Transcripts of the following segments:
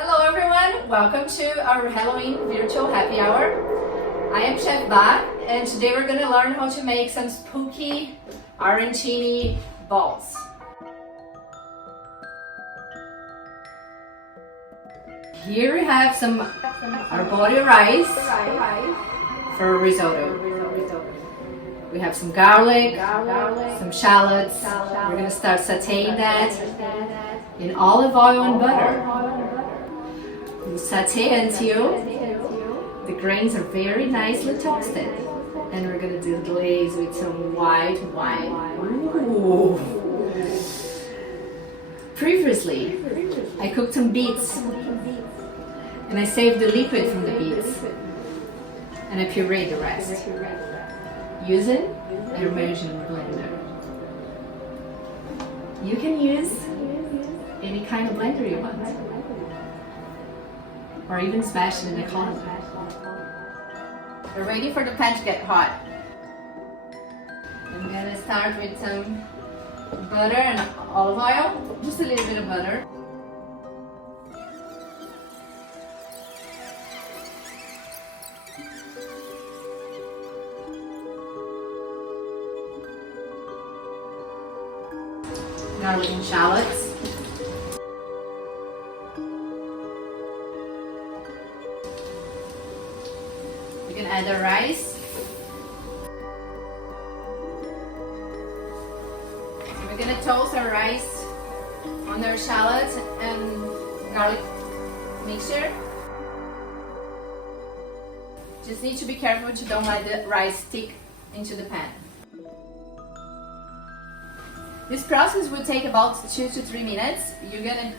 Hello everyone, welcome to our Halloween virtual happy hour. I am Chef Ba, and today we're going to learn how to make some spooky Arincini balls. Here we have some arborio rice for risotto. We have some garlic, some shallots. We're going to start sauteing that in olive oil and butter. We saute until the grains are very nicely toasted. And we're going to do glaze with some white wine. Ooh. Previously, I cooked some beets and I saved the liquid from the beets and I pureed the rest using an immersion blender. You can use any kind of blender you want, or even smash it in a colander. We're ready for the pan to get hot. I'm gonna start with some butter and olive oil, just a little bit of butter. Garlic and shallots. We can add the rice. So we're gonna toast our rice on our shallots and garlic mixture. Just need to be careful to don't let the rice stick into the pan. This process will take about 2 to 3 minutes. You're gonna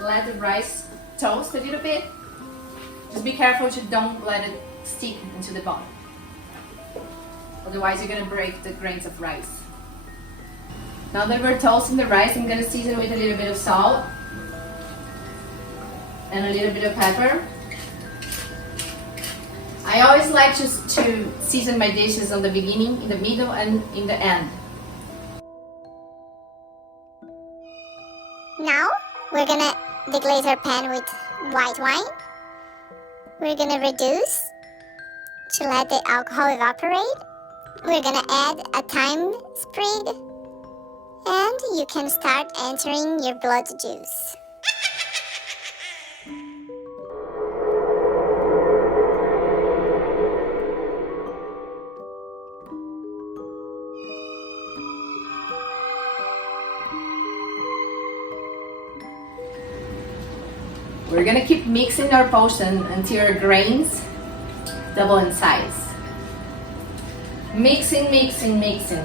let the rice toast a little bit. Just be careful to don't let it stick into the bottom. Otherwise you're gonna break the grains of rice. Now that we're toasting the rice, I'm gonna season with a little bit of salt and a little bit of pepper. I always like to season my dishes on the beginning, in the middle, and in the end. Now, we're gonna deglaze our pan with white wine. We're gonna reduce to let the alcohol evaporate. We're gonna add a thyme sprig, and you can start entering your blood juice. We're gonna keep mixing our potion until our grains double in size. Mixing, mixing, mixing.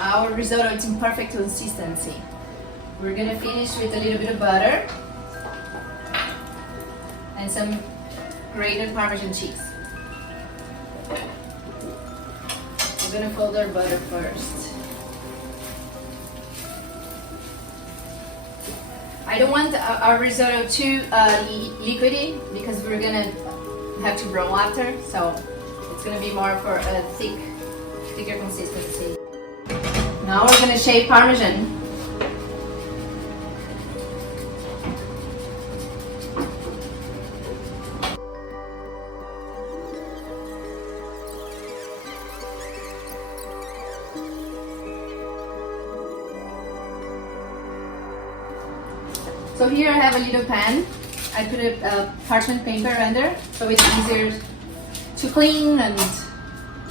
Our risotto is in perfect consistency. We're gonna finish with a little bit of butter and some grated Parmesan cheese. We're gonna fold our butter first. I don't want our risotto too liquidy because we're gonna have to roll after, so it's gonna be more for a thicker consistency. Now we're gonna shave Parmesan. So here I have a little pan. I put a parchment paper under so it's easier to clean and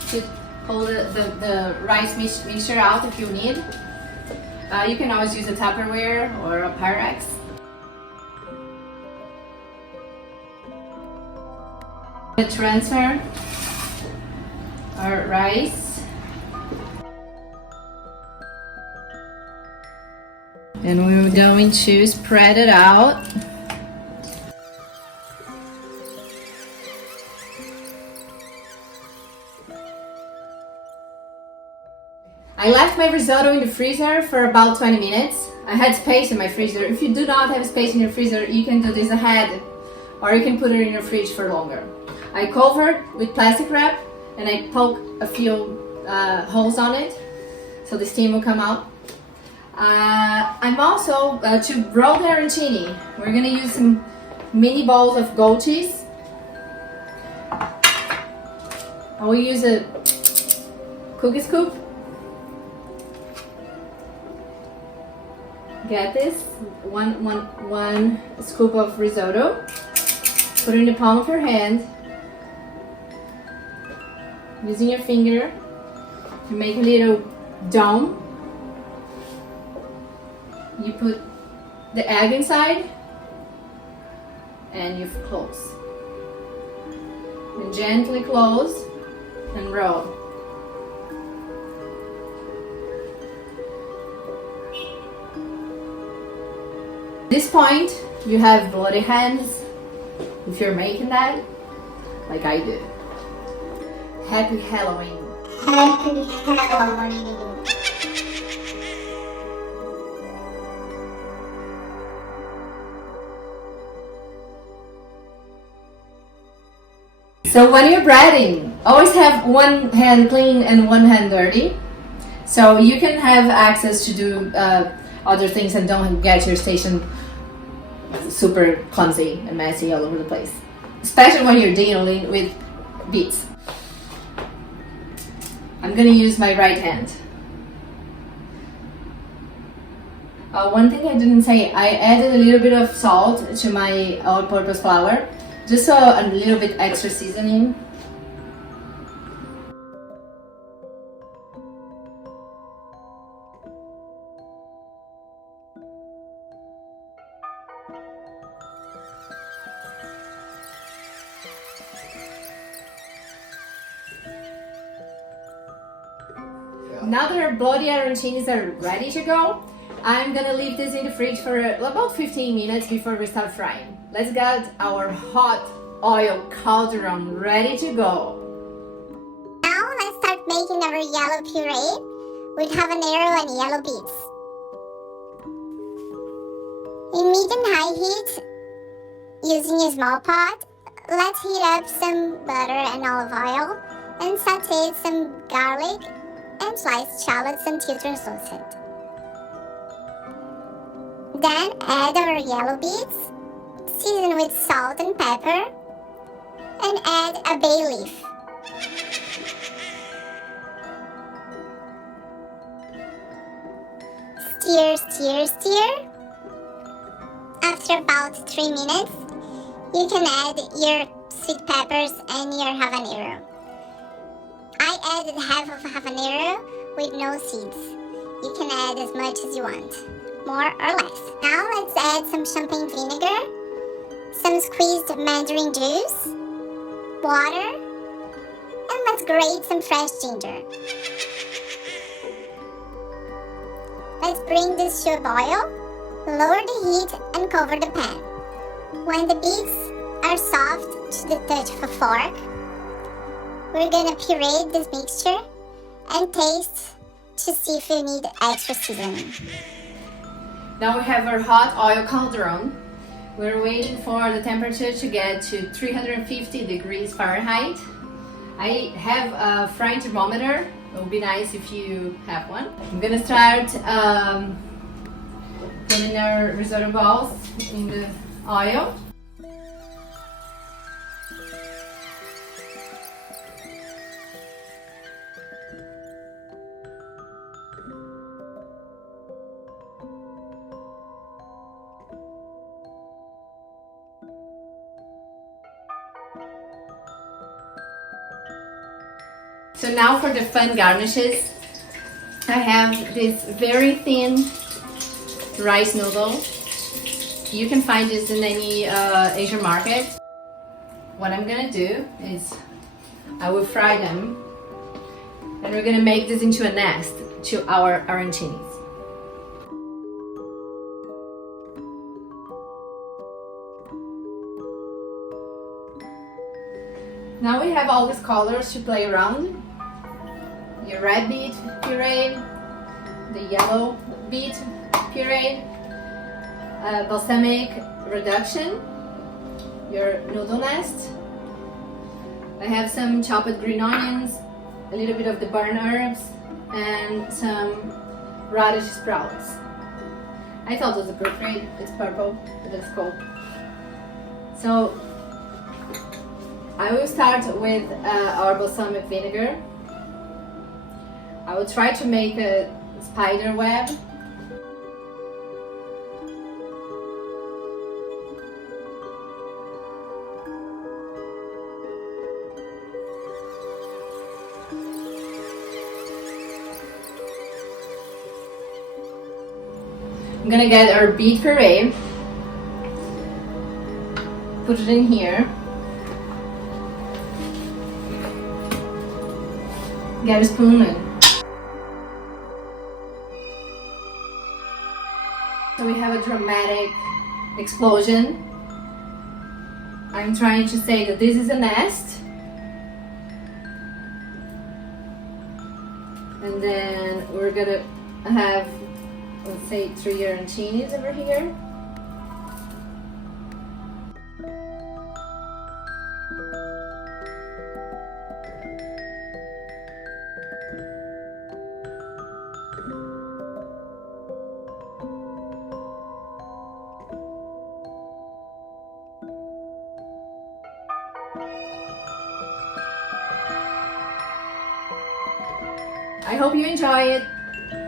to pull the rice mixture out if you need. You can always use a Tupperware or a Pyrex. Transfer our rice. And we're going to spread it out. I left my risotto in the freezer for about 20 minutes. I had space in my freezer. If you do not have space in your freezer, you can do this ahead, or you can put it in your fridge for longer. I covered with plastic wrap and I poke a few holes on it so the steam will come out. I'm also, to roll the arancini, we're gonna use some mini balls of goat cheese. I will use a cookie scoop. Get this, one scoop of risotto. Put it in the palm of your hand. Using your finger to make a little dome. You put the egg inside and you close. And gently close and roll. At this point, you have bloody hands if you're making that, like I do. Happy Halloween. Happy Halloween. So when you're breading, always have one hand clean and one hand dirty. So you can have access to do other things and don't get your station super clumsy and messy all over the place. Especially when you're dealing with beets. I'm gonna use my right hand. One thing I didn't say, I added a little bit of salt to my all-purpose flour, just so a little bit extra seasoning. Now that our bloody arancinis are ready to go, I'm gonna leave this in the fridge for about 15 minutes before we start frying. Let's get our hot oil cauldron ready to go. Now let's start making our yellow puree with habanero and yellow beets. In medium-high heat, using a small pot, let's heat up some butter and olive oil and saute some garlic and sliced shallots until translucent. Then add our yellow beets, season with salt and pepper, and add a bay leaf. Stir, stir, stir. After about 3 minutes, you can add your sweet peppers and your habanero. I added half of habanero with no seeds. You can add as much as you want, more or less. Now let's add some champagne vinegar, some squeezed mandarin juice, water, and let's grate some fresh ginger. Let's bring this to a boil, lower the heat and cover the pan. When the beets are soft to the touch of a fork, we're gonna puree this mixture and taste to see if you need extra seasoning. Now we have our hot oil cauldron. We're waiting for the temperature to get to 350 degrees Fahrenheit. I have a frying thermometer. It would be nice if you have one. I'm gonna start putting our risotto balls in the oil. So now for the fun garnishes, I have this very thin rice noodle. You can find this in any Asian market. What I'm gonna do is I will fry them and we're gonna make this into a nest to our arancinis. Now we have all these colors to play around. Your red beet puree, the yellow beet puree, balsamic reduction, your noodle nest. I have some chopped green onions, a little bit of the burnt herbs, and some radish sprouts. I thought it was appropriate. It's purple, but it's cool. So I will start with our balsamic vinegar. I will try to make a spider web. I'm gonna get our beet puree, put it in here, get a spoon in. So we have a dramatic explosion. I'm trying to say that this is a nest. And then we're gonna have, let's say, 3 arancinis over here. I hope you enjoy it,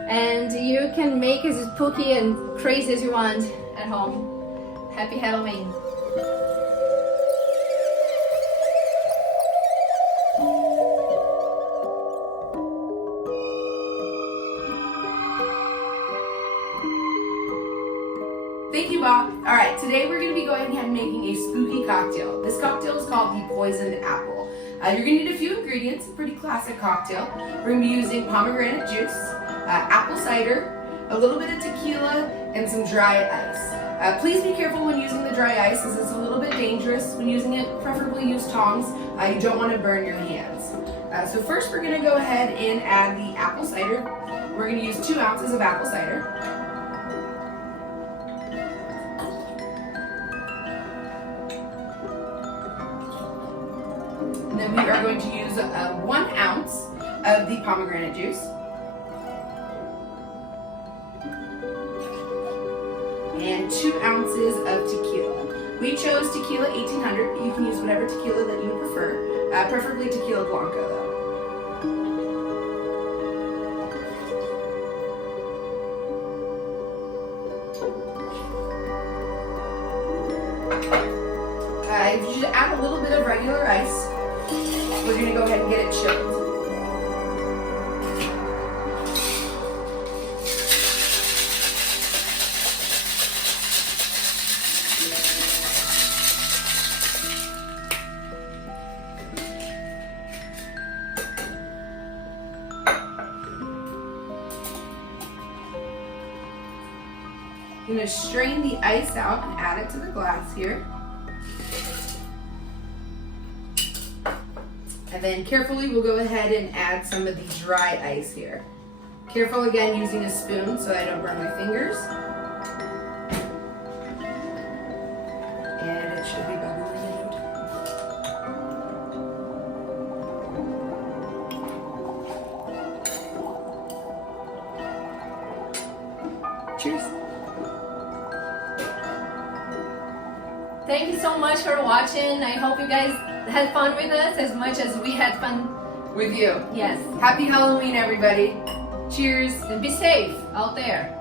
and you can make as spooky and crazy as you want at home. Happy Halloween! Thank you, Bob. All right, today we're going to be going ahead and making a spooky cocktail. This cocktail is called the Poisoned Apple. You're going to need a few ingredients, a pretty classic cocktail. We're going to be using pomegranate juice, apple cider, a little bit of tequila, and some dry ice. Please be careful when using the dry ice, as it's a little bit dangerous when using it. Preferably use tongs. You don't want to burn your hands. So first we're going to go ahead and add the apple cider. We're going to use 2 ounces of apple cider. And then we are going to use 1 ounce of the pomegranate juice. And 2 ounces of tequila. We chose tequila 1800, but you can use whatever tequila that you prefer, preferably tequila blanco though. You should add a little bit of regular ice. We're going to go ahead and get it chilled. I'm going to strain the ice out and add it to the glass here. And then carefully we'll go ahead and add some of the dry ice here. Careful again using a spoon so I don't burn my fingers. And it should be bubbling out. Cheers. Thank you so much for watching. I hope you guys had fun with us as much as we had fun With you. Yes. Happy Halloween, everybody. Cheers. And be safe out there.